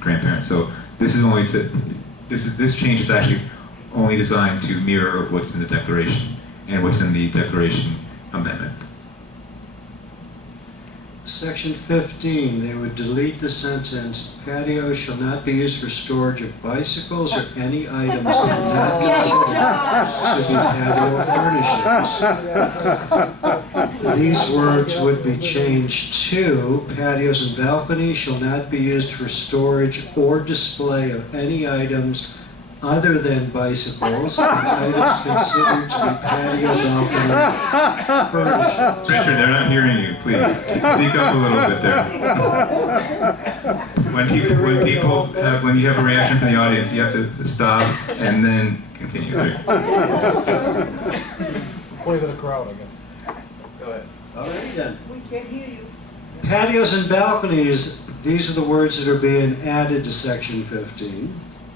grandparents. So this is only to, this change is actually only designed to mirror what's in the declaration and what's in the declaration amendment. Section 15, they would delete the sentence, patios shall not be used for storage of bicycles or any items not considered to be patio furnishings. These words would be changed to, patios and balconies shall not be used for storage or display of any items other than bicycles and items considered to be patio balcony furnishings. Richard, they're not hearing you. Please speak up a little bit there. When you have a reaction from the audience, you have to stop and then continue. Play to the crowd, I guess. Go ahead. All right then. We can't hear you. Patios and balconies, these are the words that are being added to section 15.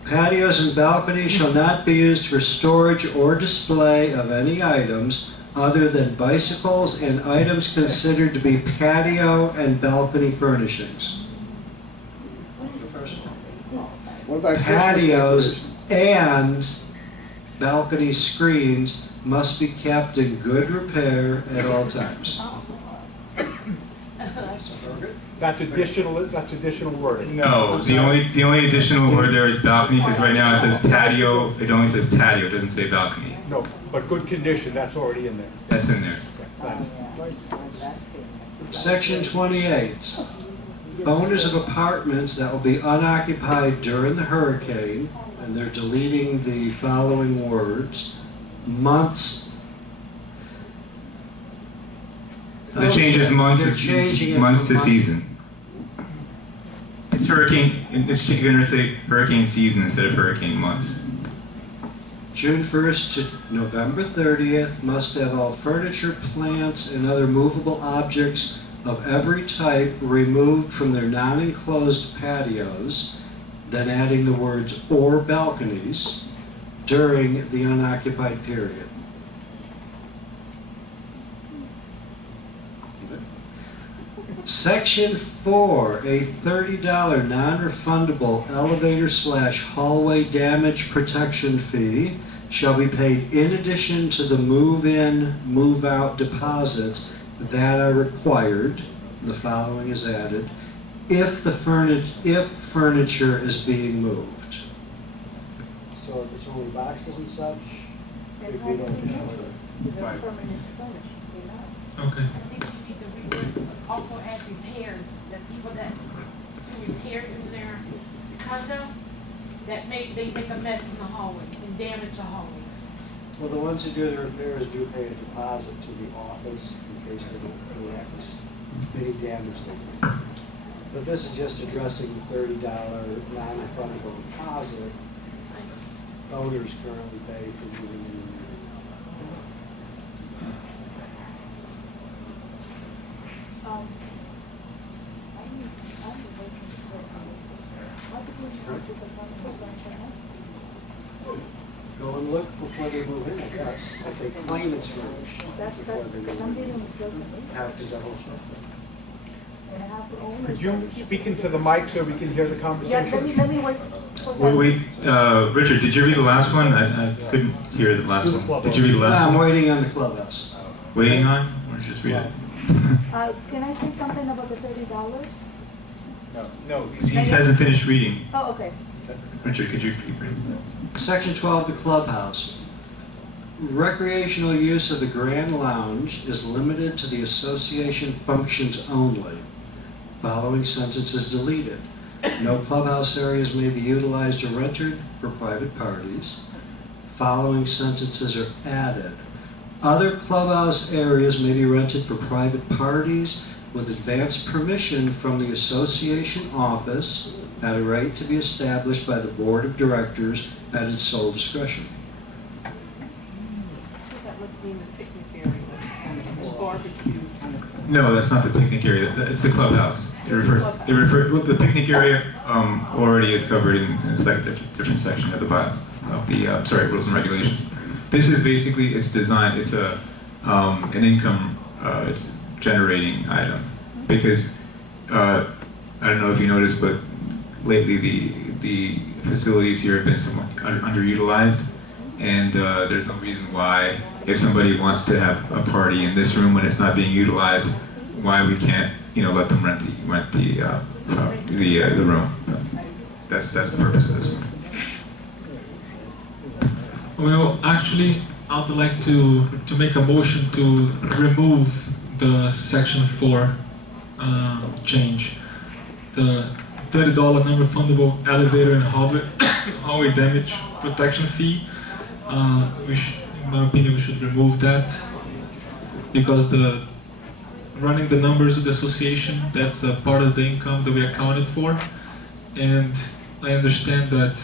Patios and balconies shall not be used for storage or display of any items other than bicycles and items considered to be patio and balcony furnishings. What about Patios and balcony screens must be kept in good repair at all times. That's additional wording. No, the only additional word there is balcony, because right now it says patio. It only says patio. It doesn't say balcony. No, but good condition, that's already in there. That's in there. Section 28. Owners of apartments that will be unoccupied during the hurricane, and they're deleting the following words, months. The change is months They're changing it to from season. It's hurricane. It's going to say hurricane season instead of hurricane months. June 1st to November 30th must have all furniture, plants, and other movable objects of every type removed from their non-enclosed patios, then adding the words or balconies during the unoccupied period. Section 4, a $30 non-refundable elevator/hallway damage protection fee shall be paid in addition to the move-in, move-out deposits that are required, the following is added, if furniture is being moved. So if it's only boxes and such, And it'd be no additional. the Right. permanent furnish, you know? Okay. I think you need to reword, also add repairs, that people that do repairs in their condo, that they make a mess in the hallway and damage the hallway. Well, the ones who do the repairs do pay a deposit to the office in case they don't correct any damage they do. But this is just addressing the $30 non-refundable deposit owners currently pay for moving in. Go and look before they move in, I guess. If they claim it's furnished. That's, some people doesn't. Have to double check. Could you speak into the mic so we can hear the Yeah, conversation? let me wait. Wait, Richard, did you read the last one? I couldn't hear the last one. Did you read the last I'm one? waiting on the clubhouse. Waiting on? Or just read it? Can I say something about the $30? No. He hasn't finished reading. Oh, okay. Richard, could you keep reading? Section 12, the clubhouse. Recreational use of the Grand Lounge is limited to the association functions only. Following sentence is deleted. No clubhouse areas may be utilized or rented for private parties. Following sentences are added. Other clubhouse areas may be rented for private parties with advance permission from the association office at a rate to be established by the board of directors at its sole discretion. That must mean the picnic area, barbecues. No, that's not the picnic area. It's the clubhouse. The picnic area already is covered in a different section at the bottom of the rules and regulations. This is basically it's designed. It's an income it's generating item because I don't know if you noticed, but lately the facilities here have been somewhat underutilized, and there's no reason why, if somebody wants to have a party in this room when it's not being utilized, why we can't, let them rent the room. That's the purpose of this one. Well, actually, I would like to make a motion to remove the section 4 change. The $30 non-refundable elevator and hallway damage protection fee. In my opinion, we should remove that because running the numbers of the association, that's a part of the income that we accounted for. And I understand that,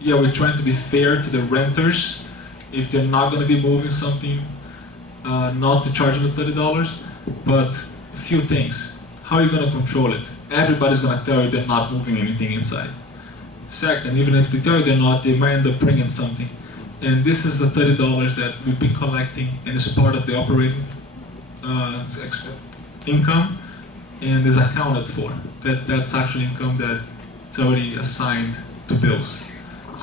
yeah, we're trying to be fair to the renters. If they're not going to be moving something, not to charge them $30. But a few things. How are you going to control it? Everybody's going to tell you they're not moving anything inside. Second, even if they tell you they're not, they might end up bringing something. And this is the $30 that we've been collecting, and it's part of the operating income, and is accounted for. That's actually income that's already assigned to bills.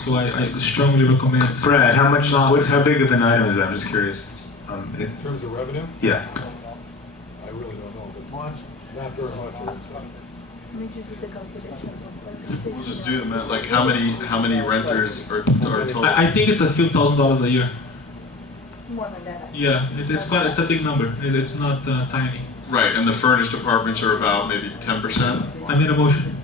So I strongly recommend. Brad, how big of an item is that? I'm just curious. In terms of revenue, Yeah. I really don't know, but much, not very much. Let me just do the calculations. We'll just do the math, like how many renters are total? I think it's a few $1,000s a year. More than that. Yeah, it's a big number. It's not tiny. Right, and the furnished apartments are about maybe 10%? I made a motion.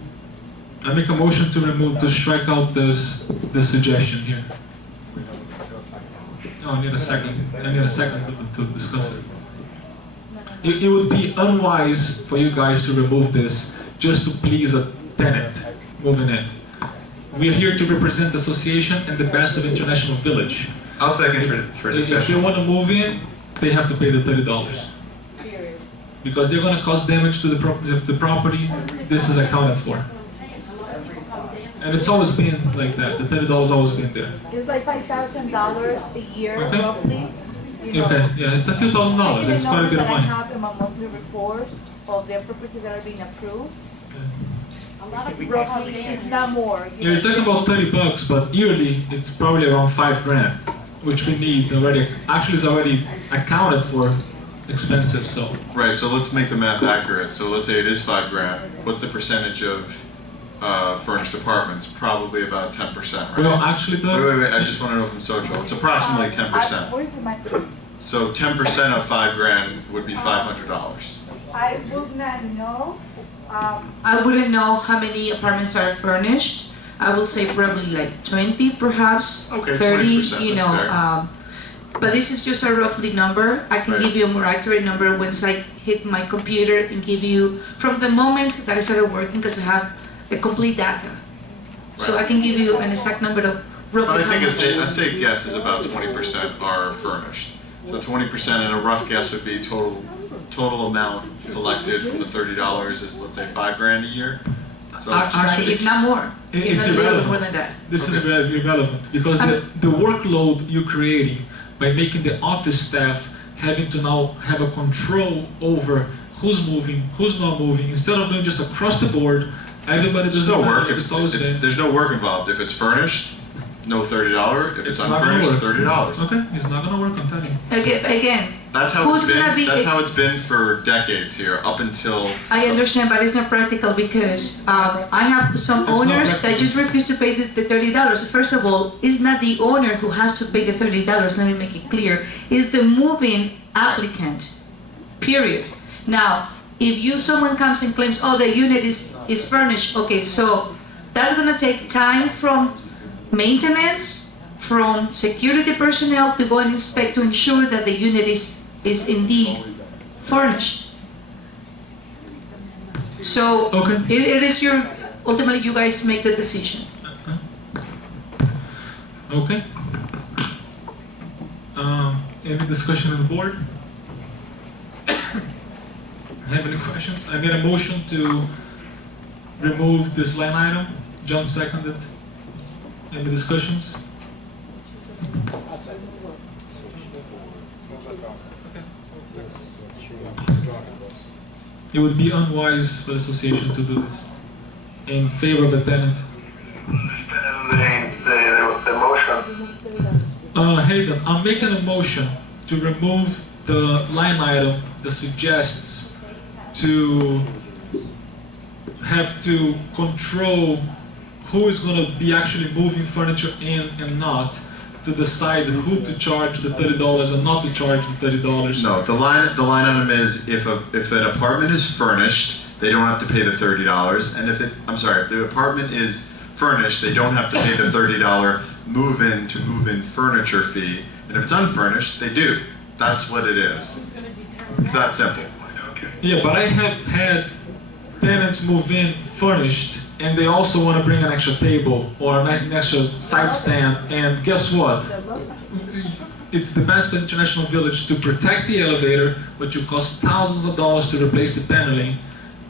I make a motion to strike out this suggestion here. No, I need a second. I need a second to discuss it. It would be unwise for you guys to remove this just to please a tenant moving in. We are here to represent the association and the best of International Village. I'll second for If discussion. they want to move in, they have to pay the $30. Because they're going to cause damage to the property. This is accounted for. And it's always been like that. The $30 always been there. It's like $5,000 a year, Okay. roughly. Okay, yeah, it's a few $1,000s. Taking the It's quite a numbers bit of that I money. have in my monthly report of the properties that are being approved, A lot of people roughly, come if in. not more. Yeah, you're talking about $30, but yearly it's probably around $5,000, which we need already. Actually, it's already accounted for expenses. So Right, so let's make the math accurate. So let's say it is $5,000. What's the percentage of furnished apartments? Probably about 10%, right? well, actually, though, Wait, I just want to know from social. It's approximately 10%. Where's the mic? So 10% of $5,000 would be $500. I would not know. I wouldn't know how many apartments are furnished. I would say probably like 20, perhaps, Okay, 30, 20%, you that's know. fair. But this is just a roughly number. I can Right. give you a more accurate number once I hit my computer and give you, from the moment that I started working, because I have the complete data. So I can give you an exact number of roughly But I how think much. a safe guess is about 20% are furnished. So 20%, and a rough guess would be total amount collected from the $30 is, let's say, $5,000 a year. So actually, If not more. it's If not a little irrelevant. more than that. this is Okay. very irrelevant because the workload you're creating by making the office staff having to now have a control over who's moving, who's not moving, instead of doing just across the board, everybody does there's no it. work. It's always been. There's no work involved. If it's furnished, no $30. If it's It's not gonna unfurnished, work. $30. Okay, it's not gonna work, I'm telling you. Again, That's how Who's it's gonna been. be- That's how it's been for decades here, up until. I understand, but it's not practical because I have some It's not owners that practical. just refuse to pay the $30. First of all, it's not the owner who has to pay the $30. Let me make it clear. It's the moving applicant. Period. Now, if someone comes and claims, oh, the unit is furnished. Okay, so that's gonna take time from maintenance, from security personnel to go and inspect to ensure that the unit is indeed furnished. So Okay. it is ultimately you guys make the decision. Okay. Any discussion on the board? Have any questions? I made a motion to remove this line item. John seconded. Any discussions? It would be unwise for the association to do this. in favor of the tenant. The motion. Hayden, I'm making a motion to remove the line item that suggests to have to control who is going to be actually moving furniture in and not, to decide who to charge the $30 and not to charge the $30. No, the line item is if an apartment is furnished, they don't have to pay the $30, and if the apartment is furnished, they don't have to pay the $30 move-in furniture fee, and if it's unfurnished, they do. That's what it is. It's that simple. Yeah, but I have had tenants move in furnished, and they also want to bring an extra table or an extra side stand, and guess what? It's the best International Village to protect the elevator, but you cost thousands of dollars to replace the paneling,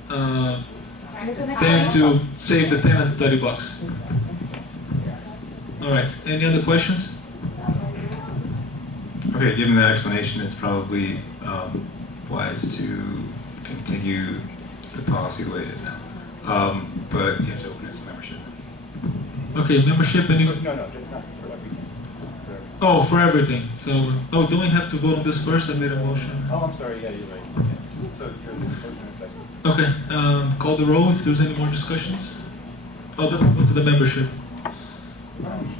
than to save the tenant $30. All right, any other questions? Okay, given that explanation, it's probably wise to continue the policy the way it is now. But you have to open it to membership. Okay, membership, any? No, just not for everything. Oh, for everything. So, don't we have to vote on this first? I made a motion. Oh, I'm sorry, yeah, you're right. So, there's a motion and a second. Okay, call the roll if there's any more discussions. Oh, let's go to the membership.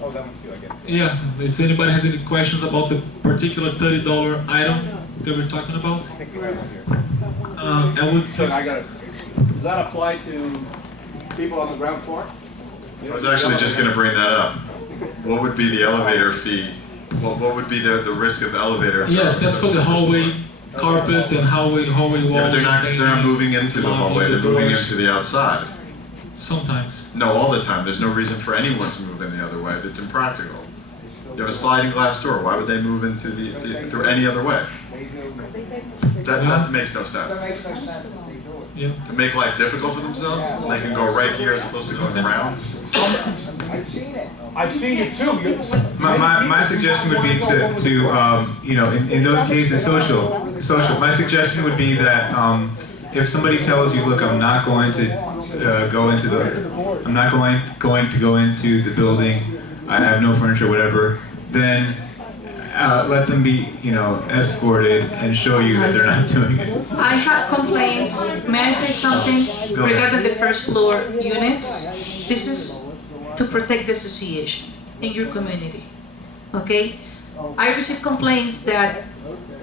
Oh, that one too, I guess. Yeah, if anybody has any questions about the particular $30 item that we're talking about, I think we have one here. I would. So I got it. Does that apply to people on the ground floor? I was actually just going to bring that up. What would be the elevator fee? What would be the risk of elevator? Yes, that's for the hallway carpet and hallway walls. Yeah, but they're and not moving in through the hallway. They're moving in doors. through the outside. Sometimes. No, all the time. There's no reason for anyone to move in the other way. That's impractical. You have a sliding glass door. Why would they move in through any other way? That makes no sense. That makes no sense if they do it. Yeah. To make life difficult for themselves, they can go right here as opposed to going around. I've seen it. I've seen it too. My suggestion would be to in those cases, social. My suggestion would be that if somebody tells you, look, I'm not going to go into the building, I have no furniture, whatever, then let them be, escorted and show you that they're not doing it. I have complaints. May I say something Go ahead. regarding the first floor units? This is to protect the association in your community, okay? I receive complaints that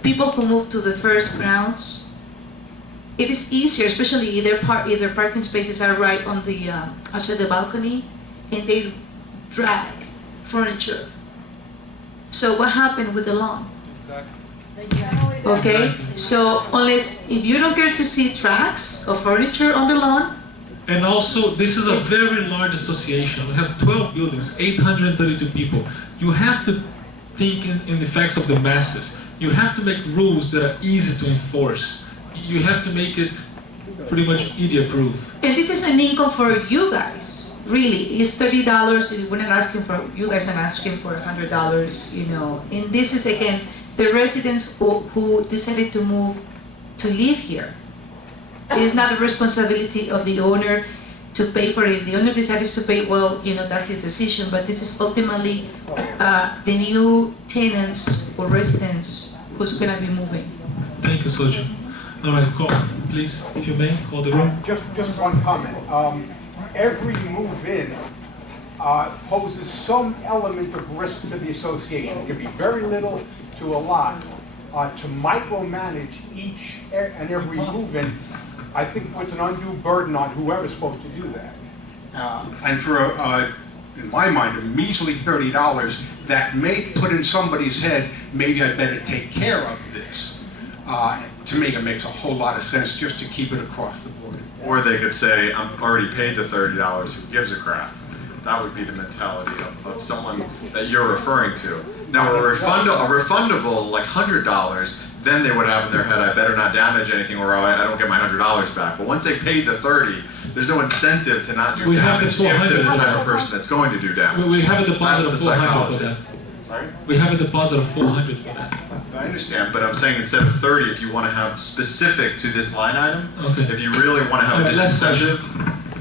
people who move to the first grounds, it is easier, especially either parking spaces are right on the outside the balcony, and they drag furniture. So what happened with the lawn? Okay, so if you don't care to see tracks of furniture on the lawn, And also, this is a very large association. We have 12 buildings, 832 people. You have to think in the effects of the masses. You have to make rules that are easy to enforce. You have to make it pretty much ED-approved. and this is an income for you guys, really. It's $30, we're not asking for, you guys are asking for $100, And this is, again, the residents who decided to move, to live here. It's not the responsibility of the owner to pay for it. If the owner decides to pay, well, that's his decision, but this is ultimately the new tenants or residents who's gonna be moving. Thank you, Soju. All right, call, please, if you may, call the room. Just one comment. Every move-in poses some element of risk to the association. It could be very little to a lot. To micromanage each and every move-in, I think puts an undue burden on whoever's supposed to do that. And for, in my mind, a measly $30, that may put in somebody's head, maybe I better take care of this. To me, it makes a whole lot of sense just to keep it across the board. Or they could say, I'm already paid the $30, who gives a crap? That would be the mentality of someone that you're referring to. Now, a refundable, like $100, then they would have in their head, I better not damage anything or I don't get my $100 back. But once they paid the $30, there's no incentive to not do We have damage the if they're the 400. type of person that's going to do damage. We have a deposit That's of the $400 for psychology. that. Sorry? We have a deposit of $400 for that. I understand, but I'm saying instead of 30, if you want to have specific to this line item, Okay. if you really want to have a Less disincentive,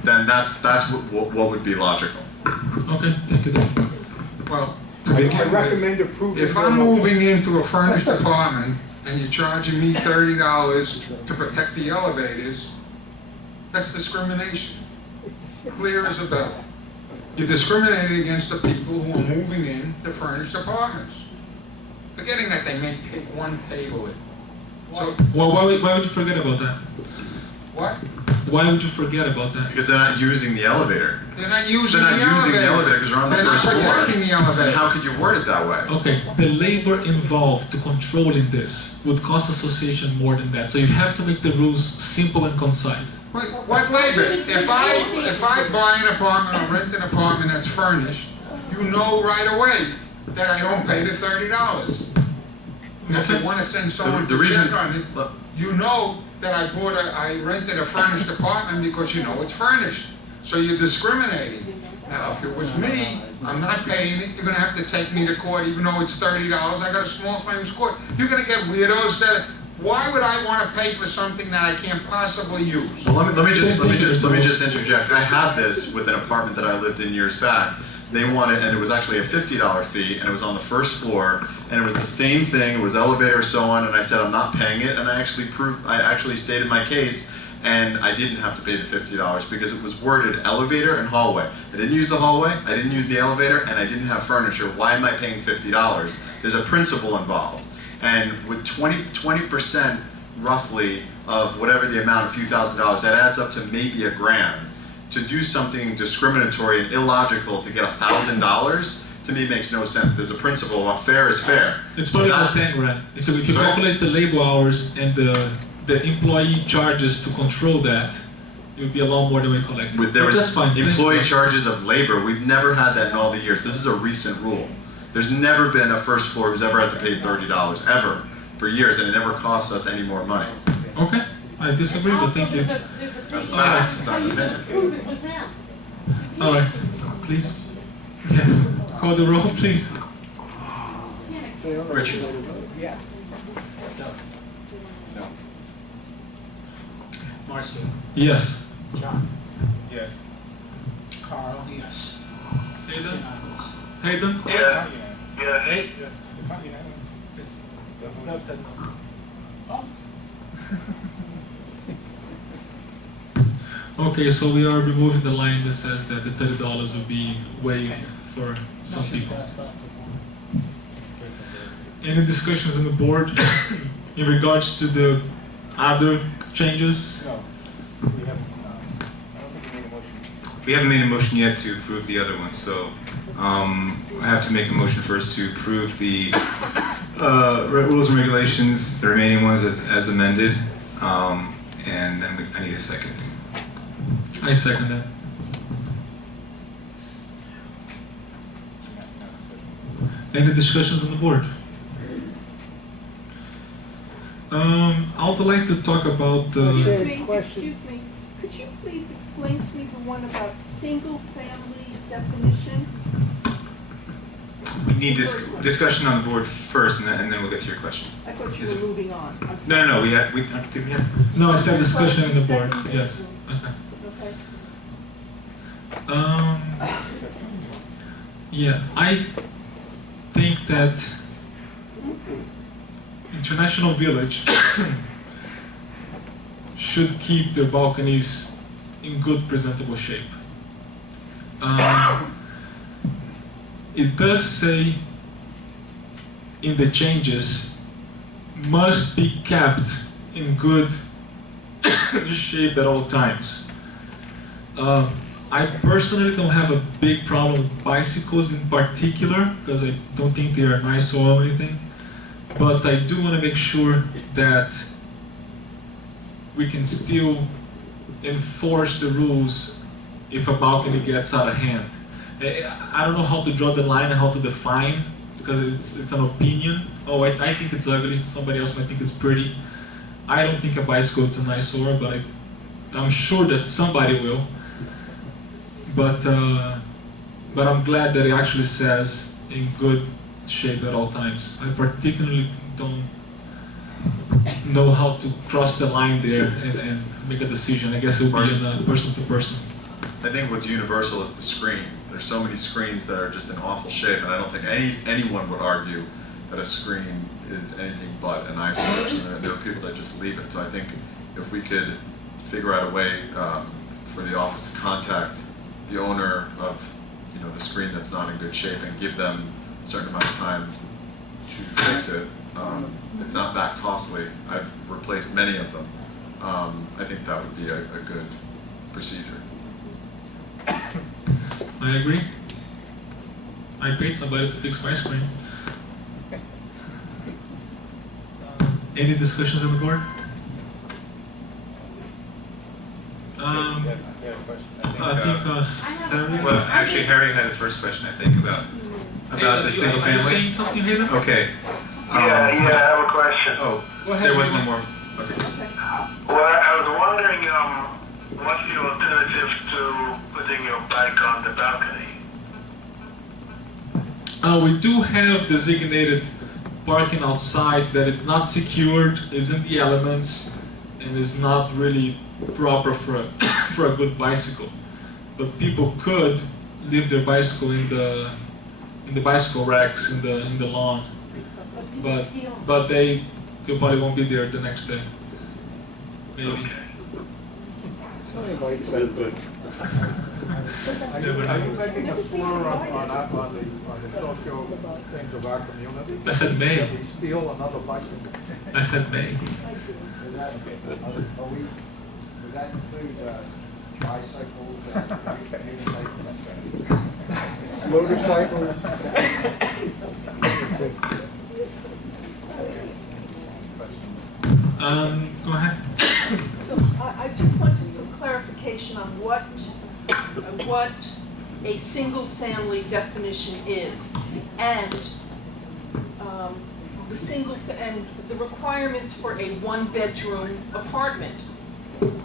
then that's what would be logical. Okay, thank you. Dave. Well, I recommend approving. if I'm moving into a furnished apartment and you're charging me $30 to protect the elevators, that's discrimination. Clear as a bell. You're discriminating against the people who are moving in to furnished apartments. Forgetting that they may take one table in. So, Well, why would you forget about that? what? Why would you forget about that? Because they're not using the elevator. They're not using They're the not using the elevator. elevator because they're on the They're not first floor. protecting the Then elevator. how could you word it that way? Okay, the labor involved to controlling this would cost association more than that. So you have to make the rules simple and concise. What labor? If I buy an apartment or rent an apartment that's furnished, you know right away that I don't pay the $30. If you want to send someone The to reason- check on it, you know that I rented a furnished apartment because you know it's furnished. So you're discriminating. Now, if it was me, I'm not paying it. You're gonna have to take me to court, even though it's $30. I got a small claims court. You're gonna get weirdos that. Why would I want to pay for something that I can't possibly use? Well, let me just interject. I had this with an apartment that I lived in years back. They wanted, and it was actually a $50 fee, and it was on the first floor, and it was the same thing. It was elevator, so on. And I said I'm not paying it, and I actually stated my case, and I didn't have to pay the $50 because it was worded elevator and hallway. I didn't use the hallway, I didn't use the elevator, and I didn't have furniture. Why am I paying $50? There's a principle involved. And with 20% roughly of whatever the amount, a few $1,000s, that adds up to maybe $1,000. To do something discriminatory and illogical to get $1,000, to me makes no sense. There's a principle of fair is fair. It's probably about 10 grand. If you Sorry? calculate the labor hours and the employee charges to control that, it would be a lot more than we collected. There But was that's fine. employee charges of labor. We've never had that in all the years. This is a recent rule. There's never been a first floor who's ever had to pay $30, ever, for years, and it never cost us any more money. Okay, I disagree, but thank you. That's a fact, it's not an opinion. Prove it with them. All right, please. Yes, call the roll, please. Richard? Yes. No. Marcy. Yes. John. Yes. Carl. Yes. Hayden? Hayden? Yeah. Yeah. Yes. It's not unanimous. It's definitely. No, said no. Oh. Okay, so we are removing the line that says that the $30 will be waived for some people. Any discussions on the board in regards to the other changes? No. We haven't, I don't think we made a motion. We haven't made a motion yet to approve the other one, so I have to make a motion first to approve the rules and regulations, the remaining ones as amended, and then I need a second. I second that. Any discussions on the board? I would like to talk about the. Excuse me, could you please explain to me the one about single-family definition? We need discussion on the board first, and then we'll get to your question. I thought you Is were it- moving on. I'm sorry. No, we have. No, I said discussion on the board. Yes. Okay. Okay. Yeah, I think that International Village should keep their balconies in good presentable shape. It does say in the changes must be kept in good shape at all times. I personally don't have a big problem with bicycles in particular because I don't think they are nice or anything. But I do want to make sure that we can still enforce the rules if a balcony gets out of hand. I don't know how to draw the line and how to define because it's an opinion. Oh, I think it's ugly. Somebody else might think it's pretty. I don't think a bicycle is an eyesore, but I'm sure that somebody will. But I'm glad that it actually says in good shape at all times. I particularly don't know how to cross the line there and make a decision. I guess it would be in person to person. I think what's universal is the screen. There's so many screens that are just in awful shape, and I don't think anyone would argue that a screen is anything but an eyesore. And there are people that just leave it. So I think if we could figure out a way for the office to contact the owner of the screen that's not in good shape and give them a certain amount of time to fix it. It's not that costly. I've replaced many of them. I think that would be a good procedure. I agree. I paid somebody to fix my screen. Any discussions on the board? Harry? Well, actually, Harry had the first question, I think, about the single Are you family. saying something, Hayden? Okay. Yeah, I have a question. Oh, Go ahead, there was Hayden. one more. Okay. Well, I was wondering, what's the alternative to putting your bike on the balcony? We do have designated parking outside that is not secured, is in the elements, and is not really proper for a good bicycle. But people could leave their bicycle in the bicycle racks in the lawn. But they probably won't be there the next day. Maybe. Are you making a slur on the social things of our community? I said may. We steal another bicycle. I said may. Would that include tricycles and motorcycles? Go ahead. So I just wanted some clarification on what a single-family definition is, and the requirements for a one-bedroom apartment.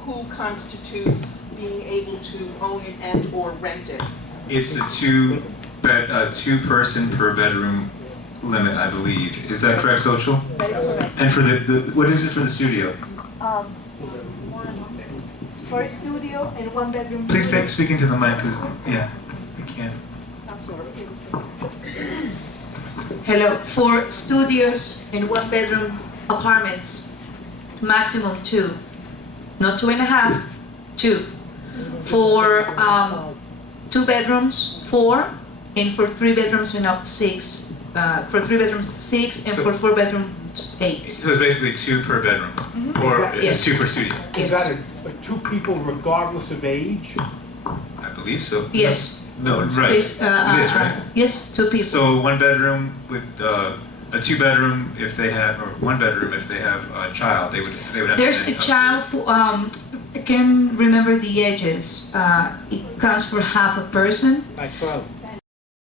Who constitutes being able to own it and/or rent it? It's a two-person per bedroom limit, I believe. Is that correct, Social? That is correct. And for what is it for the studio? For a studio and one bedroom. Please speak into the mic, 'cause, yeah, we can't. I'm sorry. Hello, for studios and one bedroom apartments, maximum 2. Not 2.5, 2. For 2 bedrooms, 4, and for 3 bedrooms and up, 6. For 3 bedrooms, 6, and for 4 bedrooms, 8. So it's basically 2 per bedroom, or Yes. it's 2 per studio. Is that a 2 people regardless of age? I believe so. Yes. No, right. It's, It is, right? Yes, 2 people. So 1 bedroom with a 2 bedroom if they have, or 1 bedroom if they have a child, they would have. There's to a rent child who, I can remember the ages. It counts for half a person. Like 12.